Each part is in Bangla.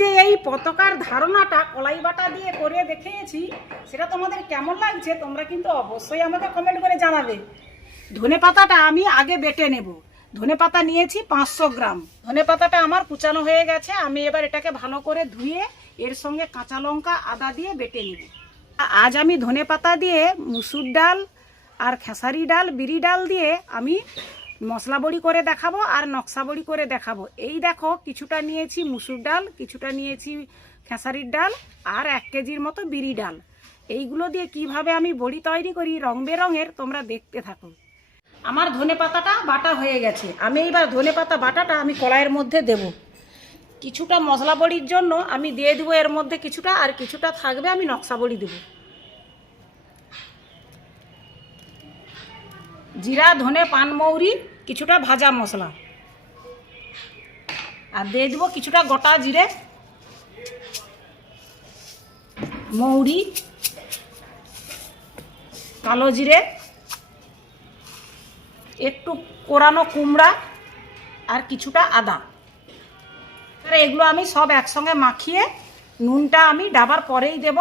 যে এই পতাকার ধারণাটা কলাই বাটা দিয়ে করে দেখিয়েছি, সেটা তোমাদের কেমন লাগছে তোমরা কিন্তু অবশ্যই আমাকে কমেন্ট করে জানাবে। ধনে পাতাটা আমি আগে বেটে নেব। ধনে পাতা নিয়েছি 500 গ্রাম। ধনে পাতাটা আমার কুচানো হয়ে গেছে। আমি এবার এটাকে ভালো করে ধুয়ে এর সঙ্গে কাঁচা লঙ্কা আদা দিয়ে বেটে নেব। আজ আমি ধনে পাতা দিয়ে মুসুর ডাল আর খেসারি ডাল বিরি ডাল দিয়ে আমি মশলা বড়ি করে দেখাবো আর নকশা বড়ি করে দেখাবো। এই দেখো, কিছুটা নিয়েছি মুসুর ডাল, কিছুটা নিয়েছি খেসারির ডাল আর 1 কেজির মতো বিরি ডাল। এইগুলো দিয়ে কিভাবে আমি বড়ি তৈরি করি রং বেরঙের, তোমরা দেখতে থাকো। আমার ধনে পাতাটা বাটা হয়ে গেছে। আমি এইবার ধনে পাতা বাটাটা আমি কড়াইয়ের মধ্যে দেব। কিছুটা মশলা বড়ির জন্য আমি দিয়ে দেবো এর মধ্যে কিছুটা, আর কিছুটা থাকবে আমি নকশা বড়ি দেবো। জিরা, ধনে, পানমৌরি, কিছুটা ভাজা মশলা, আর দিয়ে দেবো কিছুটা গোটা জিরে, মৌরি, কালো জিরে, একটু কোরানো কুমড়া আর কিছুটা আদা। এগুলো আমি সব একসঙ্গে মাখিয়ে নুনটা আমি ডাবার পরেই দেব।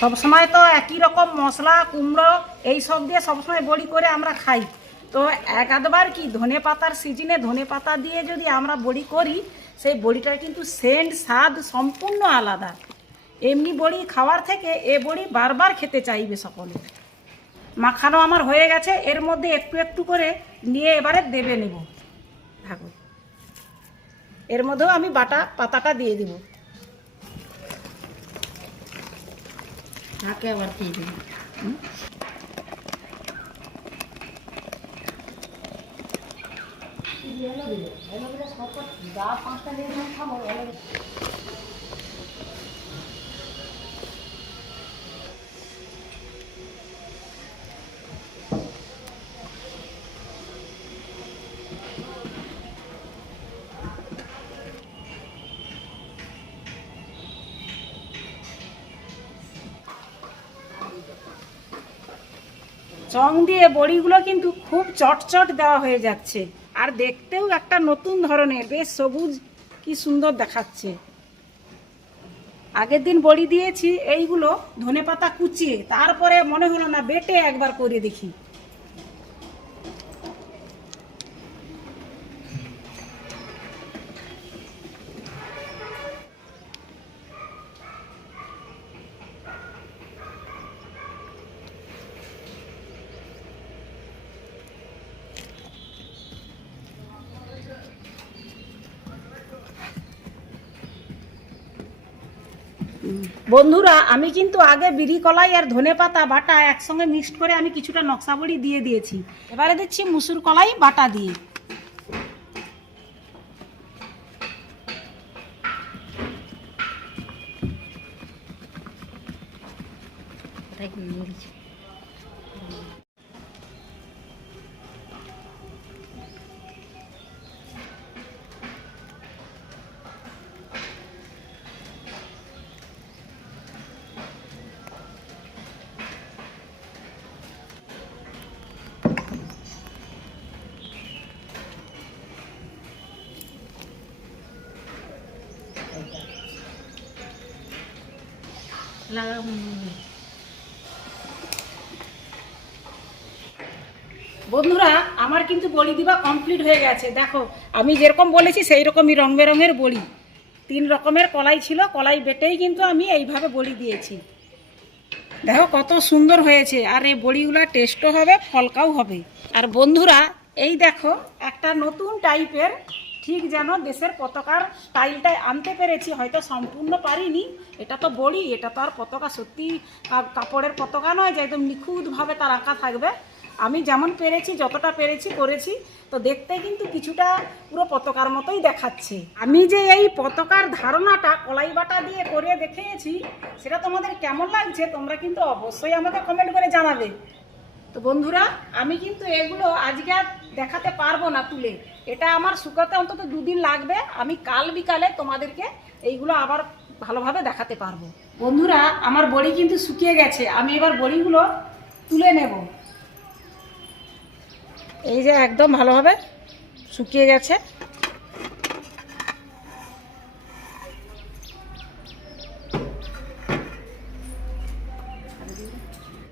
সবসময় তো একই রকম মশলা কুমড়ো এই সব দিয়ে সবসময় বড়ি করে আমরা খাই, তো এক আধবার কি ধনে পাতার সিজনে ধনে পাতা দিয়ে যদি আমরা বড়ি করি, সেই বড়িটার কিন্তু সেন্ট স্বাদ সম্পূর্ণ আলাদা। এমনি বড়ি খাওয়ার থেকে এ বড়ি বারবার খেতে চাইবে সকলে। মাখানো আমার হয়ে গেছে। এর মধ্যে একটু একটু করে নিয়ে এবারে দেবে নেব। থাকুন, এর মধ্যেও আমি বাটা পাতাটা দিয়ে দেব। তাকে আবার দিয়ে দেব। চং দিয়ে বড়িগুলো কিন্তু খুব চটচট দেওয়া হয়ে যাচ্ছে, আর দেখতেও একটা নতুন ধরনের বেশ সবুজ, কি সুন্দর দেখাচ্ছে। আগের দিন বড়ি দিয়েছি এইগুলো ধনেপাতা কুচিয়ে, তারপরে মনে হলো না বেটে একবার করে দেখি। বন্ধুরা, আমি কিন্তু আগে বিরি কলাই আর ধনে পাতা বাটা একসঙ্গে মিক্সড করে আমি কিছুটা নকশা বড়ি দিয়ে দিয়েছি। এবারে দিচ্ছি মুসুর কলাই বাটা দিয়ে। বন্ধুরা, আমার কিন্তু বড়ি দিবা কমপ্লিট হয়ে গেছে। দেখো, আমি যেরকম বলেছি সেই রকমই রং বেরঙের বড়ি। 3 রকমের কলাই ছিল, কলাই বেটেই কিন্তু আমি এইভাবে বড়ি দিয়েছি। দেখো কত সুন্দর হয়েছে, আর এই বড়িগুলো টেস্টও হবে, ফলকাও হবে। আর বন্ধুরা, এই দেখো একটা নতুন টাইপের, ঠিক যেন দেশের পতাকার স্টাইলটাই আনতে পেরেছি। হয়তো সম্পূর্ণ পারিনি, এটা তো বড়ি, এটা তো আর পতাকা সত্যি কাপড়ের পতাকা নয় যে একদম নিখুঁতভাবে তার আঁকা থাকবে। আমি যেমন পেরেছি, যতটা পেরেছি করেছি, তো দেখতে কিন্তু কিছুটা পুরো পতাকার মতোই দেখাচ্ছে। আমি যে এই পতাকার ধারণাটা কলাই বাটা দিয়ে করে দেখিয়েছি, সেটা তোমাদের কেমন লাগছে তোমরা কিন্তু অবশ্যই আমাকে কমেন্ট করে জানাবে। তো বন্ধুরা, আমি কিন্তু এগুলো আজকে আর দেখাতে পারবো না তুলে, এটা আমার শুকাতে অন্তত 2 দিন লাগবে। আমি কাল বিকালে তোমাদেরকে এইগুলো আবার ভালোভাবে দেখাতে পারবো। বন্ধুরা, আমার বড়ি কিন্তু শুকিয়ে গেছে। আমি এবার বড়িগুলো তুলে নেব। এই যে একদম ভালোভাবে শুকিয়ে গেছে।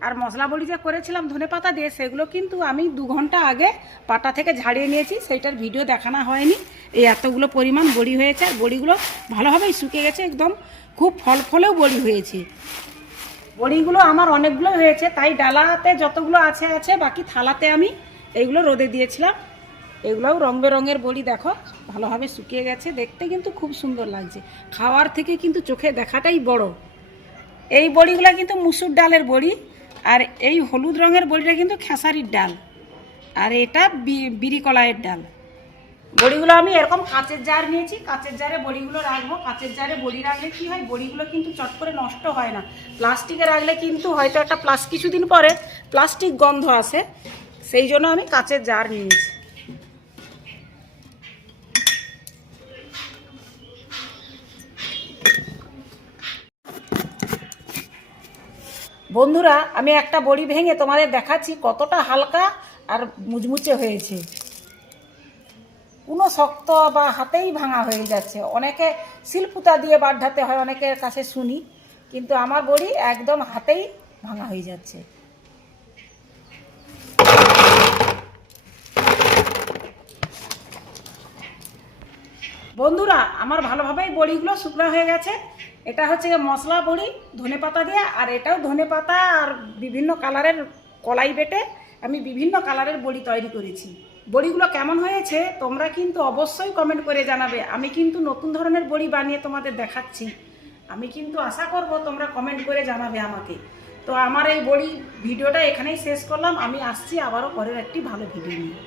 আর মশলা বড়ি যে করেছিলাম ধনেপাতা দিয়ে, সেগুলো কিন্তু আমি 2 ঘন্টা আগে পাটা থেকে ঝাড়িয়ে নিয়েছি, সেইটার ভিডিও দেখানো হয়নি। এই এতগুলো পরিমাণ বড়ি হয়েছে, আর বড়িগুলো ভালোভাবেই শুকিয়ে গেছে, একদম খুব ফলেও বড়ি হয়েছে। বড়িগুলো আমার অনেকগুলো হয়েছে, তাই ডালাতে যতগুলো আছে, বাকি থালাতে আমি এইগুলো রোদে দিয়েছিলাম। এগুলোও রং বেরঙের বড়ি, দেখো ভালোভাবে শুকিয়ে গেছে, দেখতে কিন্তু খুব সুন্দর লাগছে। খাওয়ার থেকে কিন্তু চোখে দেখাটাই বড়। এই বড়িগুলো কিন্তু মুসুর ডালের বড়ি, আর এই হলুদ রঙের বড়িটা কিন্তু খেসারির ডাল, আর এটা বিরি কলাইয়ের ডাল। বড়িগুলো আমি এরকম কাঁচের জার নিয়েছি, কাঁচের জারে বড়িগুলো রাখবো। কাঁচের জারে বড়ি রাখলে কী হয়, বড়িগুলো কিন্তু চট করে নষ্ট হয় না। প্লাস্টিকে রাখলে কিন্তু হয়তো একটা কিছুদিন পরে প্লাস্টিক গন্ধ আসে, সেই জন্য আমি কাঁচের জার নিয়েছি। বন্ধুরা, আমি একটা বড়ি ভেঙে তোমাদের দেখাচ্ছি কতটা হালকা আর মুচমুচে হয়েছে। কোনো শক্ত বা হাতেই ভাঙা হয়ে যাচ্ছে। অনেকে শিলপুতা দিয়ে বাঁধাতে হয়, অনেকের কাছে শুনি, কিন্তু আমার বড়ি একদম হাতেই ভাঙা হয়ে যাচ্ছে। বন্ধুরা, আমার ভালোভাবেই বড়িগুলো শুকনো হয়ে গেছে। এটা হচ্ছে মশলা বড়ি ধনেপাতা দিয়ে, আর এটাও ধনেপাতা আর বিভিন্ন কালারের কলাই বেটে আমি বিভিন্ন কালারের বড়ি তৈরি করেছি। বড়িগুলো কেমন হয়েছে তোমরা কিন্তু অবশ্যই কমেন্ট করে জানাবে। আমি কিন্তু নতুন ধরনের বড়ি বানিয়ে তোমাদের দেখাচ্ছি। আমি কিন্তু আশা করব তোমরা কমেন্ট করে জানাবে আমাকে। তো আমার এই বড়ি ভিডিওটা এখানেই শেষ করলাম। আমি আসছি আবারও পরের একটি ভালো ভিডিও নিয়ে।